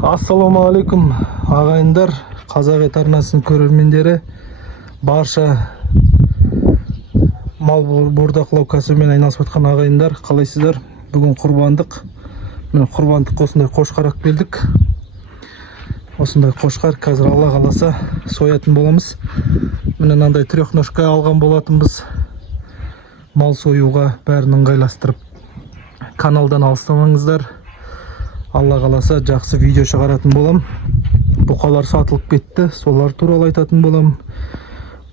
Ассаламу алейкум ағайындар, қазақ ет арнасының көрермендері, барша мал бордақылау кәсібімен айналысып жатқан ағайындар, қалайсыздар? Бүгін құрбандық. Міне құрбандық осындай қошқар алып келдік. Осындай қошқар қазір Алла қаласа соятын боламыз. Міне мынандай трехножка алған болатынбыз. Мал союға бәрін ыңғайластырып. Каналдан алыстамаңыздар. Алла қаласа жақсы видео шығаратын болам. Бұқалар сатылып кетті, солар туралы айтатын болам.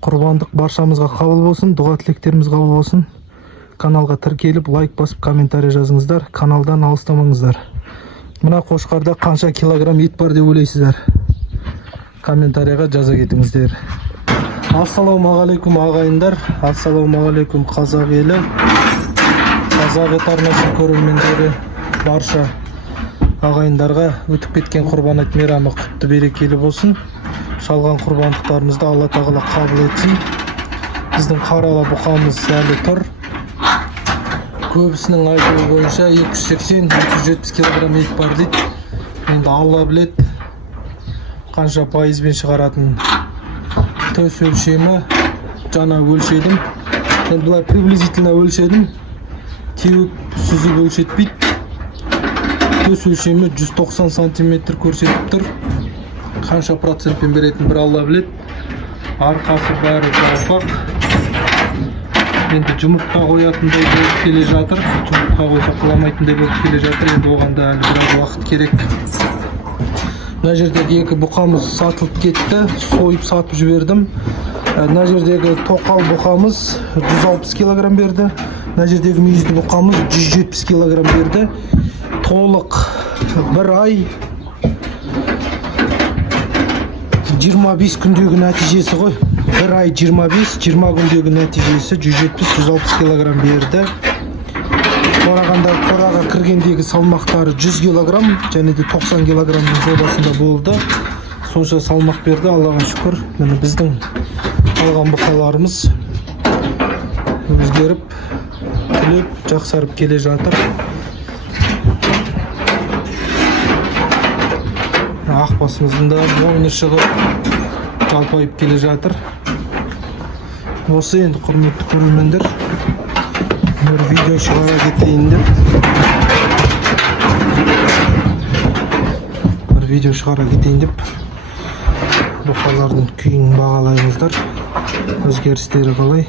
Құрбандық баршамызға қабыл болсын, дұға тілектеріміз қабыл болсын. Каналға тіркеліп, лайк басып, комментарий жазыңыздар. Каналдан алыстамаңыздар. Мына қошқарда қанша килограмм ет бар деп ойлайсыздар? Комментарийға жаза кетіңіздер. Ассалаумағалейкум ағайындар, ассалаумағалейкум қазақ елі, қазақ ет арнасының көрермендері, барша ағайындарға өтіп кеткен құрбан айт мейрамы құтты берекелі болсын. Шалған құрбандықтарымызды Алла тағала қабыл етсін. Біздің қарала бұқамыз әлі тұр. Көбісінің айтуы бойынша 280-270 килограмм ет бар дейді. Енді Алла білет қанша пайызбен шығаратын. Төс өлшемі жаңа өлшедім. Енді бұлай приблизительно өлшедім. Теуіп сүзіп өлшетпейді. Төс өлшемі 190 сантиметр көрсетіп тұр. Қанша процентпен беретін бір Алла білет. Арқасы бәрі жалпақ. Енді жұмыртқа қоятындай болып келе жатыр. Жұмыртқа қойса құламайтындай болып келе жатыр. Енді оған да әлі біраз уақыт керек. Мына жердегі екі бұқамыз сатылып кетті. Сойып сатып жібердім. Мына жердегі тоқал бұқамыз 160 килограмм берді. Мына жердегі мүйізді бұқамыз 170 килограмм берді. Толық бір ай 25 күндегі нәтижесі ғой. Бір ай 20 күндегі нәтижесі 170-160 килограмм берді. Қораға кіргендегі салмақтары 100 килограмм және де 90 килограммның жобасында болды. Сонша салмақ берді, Аллаға шүкір. Міне біздің алған бұқаларымыз өзгеріп, түлеп, жақсарып келе жатыр. Ақбасымыздың да мойны шығып, жалпайып келе жатыр. Осы енді құрметті көрермендер, бір видео шығара кетейін деп. Бұқалардың күйін бағалаймыздар. Өзгерістері қалай.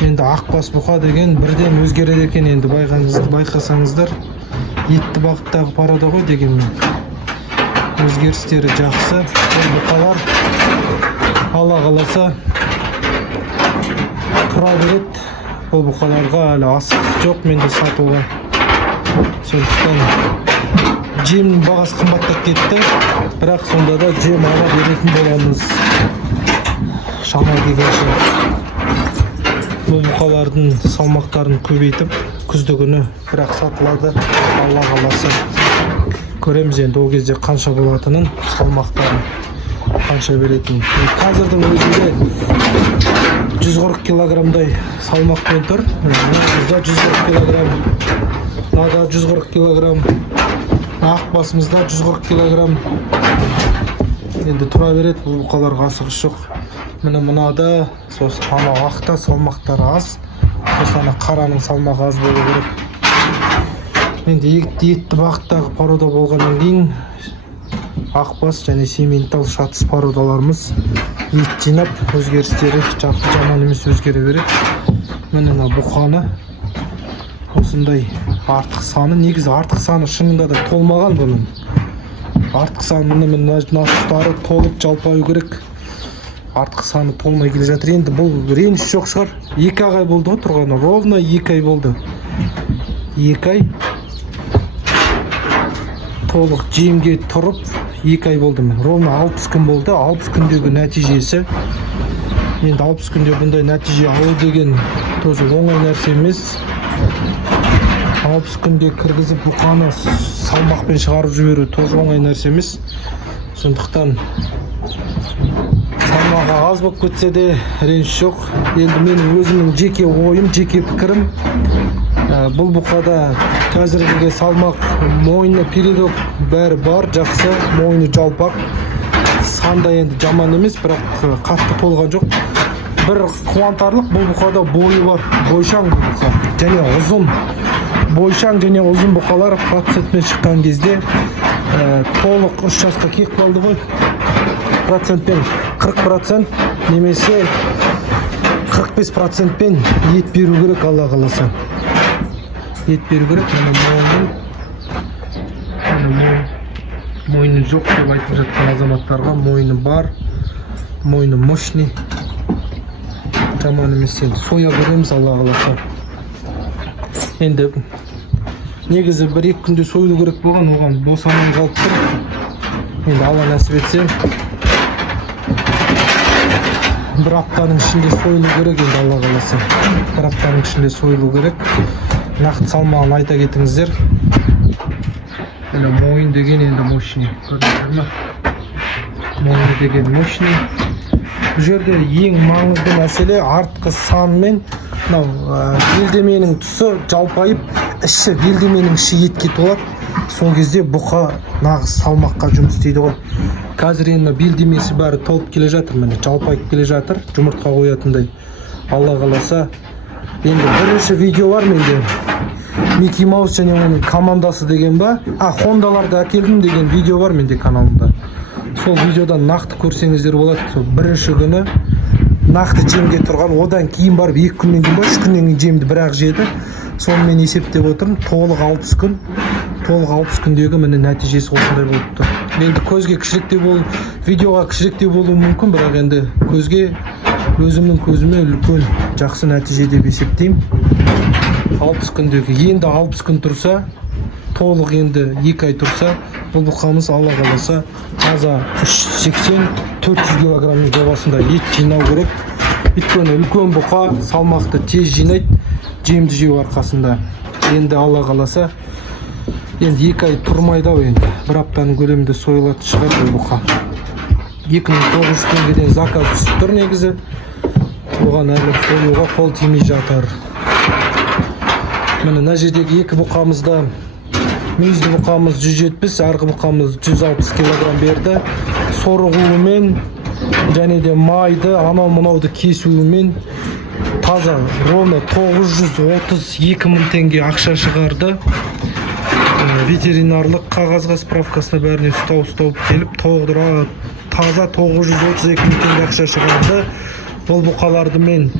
Енді ақбас бұқа деген бірден өзгереді екен, енді байқасаңыздар. Етті бағыттағы парада ғой дегенмен. Өзгерістері жақсы. Бұл бұқалар Алла қаласа тұра береді. Бұл бұқаларға әлі асық жоқ, менде сатуға. Сондықтан жемнің бағасы қымбаттап кетті. Бірақ сонда да жем ала беретін боламыз. Шама келгенше. Бұл бұқалардың салмақтарын көбейтіп, күзді күні бірақ сатылады. Алла қаласа көреміз енді ол кезде қанша болатынын, салмақтарын қанша беретінін. Қазірдің өзінде 140 килограммдай салмақпен тұр. Бізде 140 килограмм, мынада 140 килограмм, ақбасымызда 140 килограмм. Енді тұра береді, бұл бұқаларға асығыс жоқ. Міне мынада сосын ақта салмақтары аз, сосын қараның салмағы аз болу керек. Енді етті бағыттағы порода болғаннан кейін ақбас және сементал шатыс породаларымыз ет жинап, өзгерістері жақсы жаман емес өзгере береді. Міне бұқаны осындай артық саны, негізі артық саны шынында да толмаған бұның. Артық саны мына тұстары толып жалпаю керек. Артық саны толмай келе жатыр. Енді бұл реніш жоқ шығар. 2 ай болды ғой тұрғаны. Ровно 2 ай болды. 2 ай толық жемге тұрып 2 ай болды. Ровно 60 күн болды. 60 күндегі нәтижесі. Енді 60 күнде бұндай нәтиже алу деген тоже оңай нәрсе емес. 60 күнде кіргізіп бұқаны салмақпен шығарып жіберу тоже оңай нәрсе емес. Сондықтан салмағы аз болып кетсе де реніш жоқ. Енді менің өзімнің жеке ойым, жеке пікірім, Бұл бұқада қазіргіге салмақ, мойны передок бәрі бар, жақсы, мойны жалпақ. Санда енді жаман емес, бірақ қатты толған жоқ. Бір қуантарлық, бұл бұқада бойы бар, бойшаң бұқа, және ұзын. Бойшаң және ұзын бұқалар процентпен шыққан кезде толық 3 жасқа кек қалды ғой. Процентпен 40% немесе 45%пен ет беру керек, Алла қаласа. Ет беру керек. Мойны жоқ деп айтып жатқан азаматтарға мойны бар, мойны мощный. Жаман емес, енді соя көреміз, Алла қаласа. Енді негізі 1-2 күнде сойылу керек болған, оған босамай қалып тұр. Енді Алла нәсіп етсе, бір аптаның ішінде сойылу керек, енді Алла қаласа. Бір аптаның ішінде сойылу керек. Нақты салмағын айта кетіңіздер. Мойын деген енді мощный. Көрдіңіздер ме? Мойын деген мощный. Бұл жерде ең маңызды мәселе артқы сан мен белдеменің тұсы жалпайып, іші белдеменің іші етке толады. Сол кезде бұқа нағыз салмаққа жұмыс істейді ғой. Қазір енді белдемесі бәрі толып келе жатыр, міне жалпайып келе жатыр, жұмыртқа қоятындай. Алла қаласа. Енді бірінші видео бар менде. Микки Маус және оның командасы деген ба? Хондаларды әкелдім деген видео бар менде каналымда. Сол видеодан нақты көрсеңіздер болады. Сол бірінші күні нақты жемге тұрған, одан кейін барып 2 күннен кейін ба 3 күннен кейін жемді бірақ жеді. Сонымен есептеп отырмын, толық 60 күн. Толық 60 күндегі міне нәтижесі осындай болып тұр. Енді көзге кішіректеу болу, видеоға кішіректеу болуы мүмкін, бірақ енді көзге өзімнің көзіме үлкен жақсы нәтиже деп есептеймін. 60 күндегі, енді 60 күн тұрса, толық енді 2 ай тұрса, бұл бұқамыз Алла қаласа таза 380-400 килограммның жобасында ет жинау керек. Өйткені үлкен бұқа салмақты тез жинайды, жемді жеу арқасында. Енді Алла қаласа, енді 2 ай тұрмайды ау енді. Бір аптаның көлемінде сойылатын шығар бұл бұқа. 2900 теңгеден заказ түсіп тұр негізі. Оған әлі союға қол тимей жатыр. Міне мына жердегі 2 бұқамызда мүйізді бұқамыз 170, арғы бұқамыз 160 килограмм берді. Сорғуымен және де майды, анау-мынауды кесуімен таза ровно 932 мың теңге ақша шығарды. Ветеринарлық қағазға справкасына бәріне ұстау келіп, таза 932 мың теңге ақша шығарды. Бұл бұқаларды мен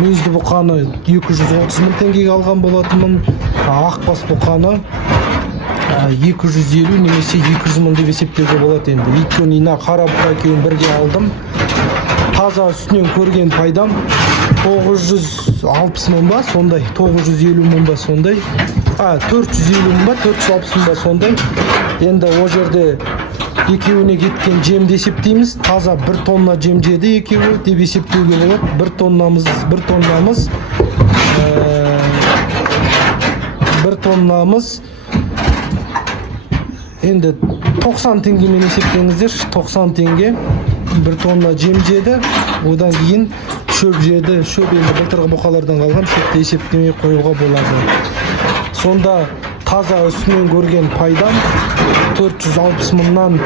мүйізді бұқаны 230 мың теңгеге алған болатынмын. Ақбас бұқаны 250 немесе 200 мың деп есептеуге болады енді. Өйткені қара бұқа екеуін бірге алдым. Таза үстінен көрген пайдам 960 мың ба сондай, 950 мың ба сондай, 450 мың ба, 460 мың ба сондай. Енді о жерде екеуіне кеткен жемді есептейміз. Таза 1 тонна жем жеді екеуі деп есептеуге болады. 1 тоннамыз енді 90 теңгемен есептеңіздер. 90 теңге 1 тонна жем жеді. Одан кейін шөп жеді. Шөп енді былтырғы бұқалардан қалған, шөпті есептемей қоюға болады. Сонда таза үстінен көрген пайдам 460 мыңнан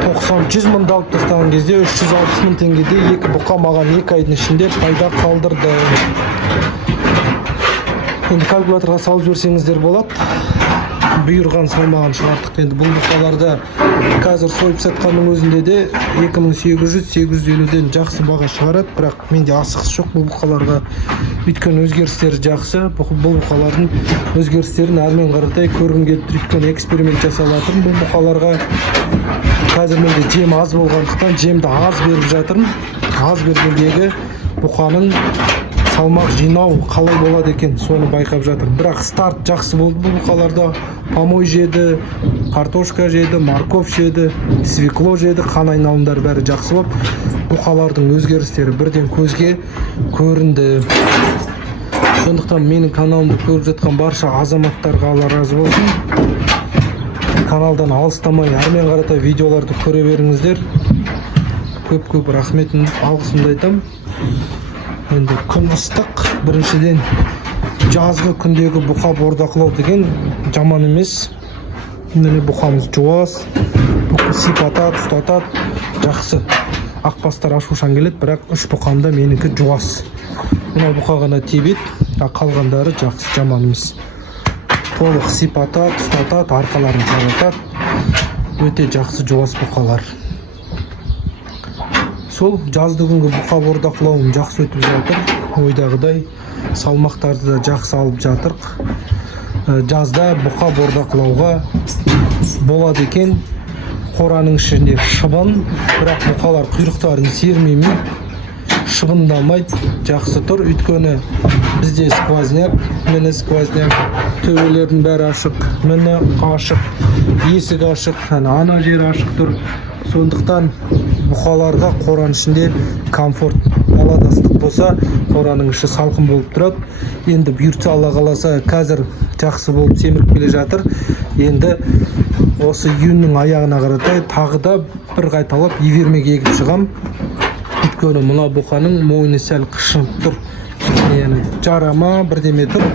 100 мыңды алып тастаған кезде 360 мың теңгеде 2 бұқа маған 2 айдың ішінде пайда қалдырды. Енді калькуляторға салып жіберсеңіздер болады. Бұйырған салмағын шығардық. Енді бұл бұқаларды қазір сойып сатқанның өзінде де 2800-850-ден жақсы баға шығарады, бірақ менде асығыс жоқ бұл бұқаларға. Өйткені өзгерістері жақсы. Бұл бұқалардың өзгерістерін әрмен қаратай көргім келіп тұр. Өйткені эксперимент жасалатын бұл бұқаларға. Қазір менде жем аз болғандықтан жемді аз беріп жатырмын. Аз бергендегі бұқаның салмақ жинау қалай болады екен, соны байқап жатыр. Бірақ старт жақсы болды бұл бұқаларда. Помой жеді, картошка жеді, морковь жеді, свекло жеді, қан айналымдары бәрі жақсы болып, бұқалардың өзгерістері бірден көзге көрінді. Сондықтан менің каналымды көріп жатқан барша азаматтарға Алла разы болсын. Каналдан алыстамай, әрмен қаратай видеоларды көре беріңіздер. Көп рахметімді, алғысымды айтамын. Енді күн ыстық, біріншіден жазғы күндегі бұқа бордақылау деген жаман емес. Міне бұқамыз жуас, сипатат, ұстатат, жақсы. Ақбастар ашушан келеді, бірақ үш бұқамда менікі жуас. Мына бұқа ғана тебет, қалғандары жақсы, жаман емес. Толық сипатат, ұстатат, арқаларын жаратат. Өте жақсы жуас бұқалар. Сол жазды күнгі бұқа бордақылауым жақсы өтіп жатыр. Ойдағыдай салмақтарды да жақсы алып жатырық. Жазда бұқа бордақылауға болады екен. Қораның ішінде шыбын, бірақ бұқалар құйрықтарын сермейме, шыбындамайды, жақсы тұр. Өйткені бізде сквозняк, міне сквозняк, төбелердің бәрі ашық, міне ашық, есік ашық, ана жер ашық тұр. Сондықтан бұқаларға қораның ішінде комфорт. Далада ыстық болса, қораның іші салқын болып тұрады. Енді бұйыртса Алла қаласа, қазір жақсы болып семіріп келе жатыр. Енді осы июньнің аяғына қаратай тағы да бір қайталап ивермек егіп шығам. Өйткені мына бұқаның мойны сәл қышынып тұр. Яғни жарама бірдеме тұр.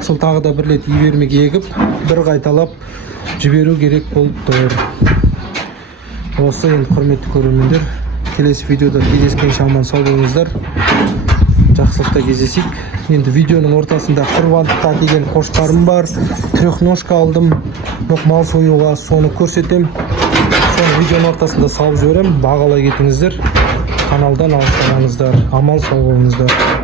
Сол тағы да бір рет ивермек егіп, бір қайталап жіберу керек болып тұр. Осы енді құрметті көрермендер, келесі видеода кездескенше аман сау болыңыздар. Жақсылықта кездесейік. Енді видеоның ортасында құрбандыққа деген қошқарым бар. Трехножка алдым. Мал союға, соны көрсетем. Соны видеоның ортасында салып жіберем. Бағалай кетіңіздер. Каналдан алыстамаңыздар. Аман сау болыңыздар.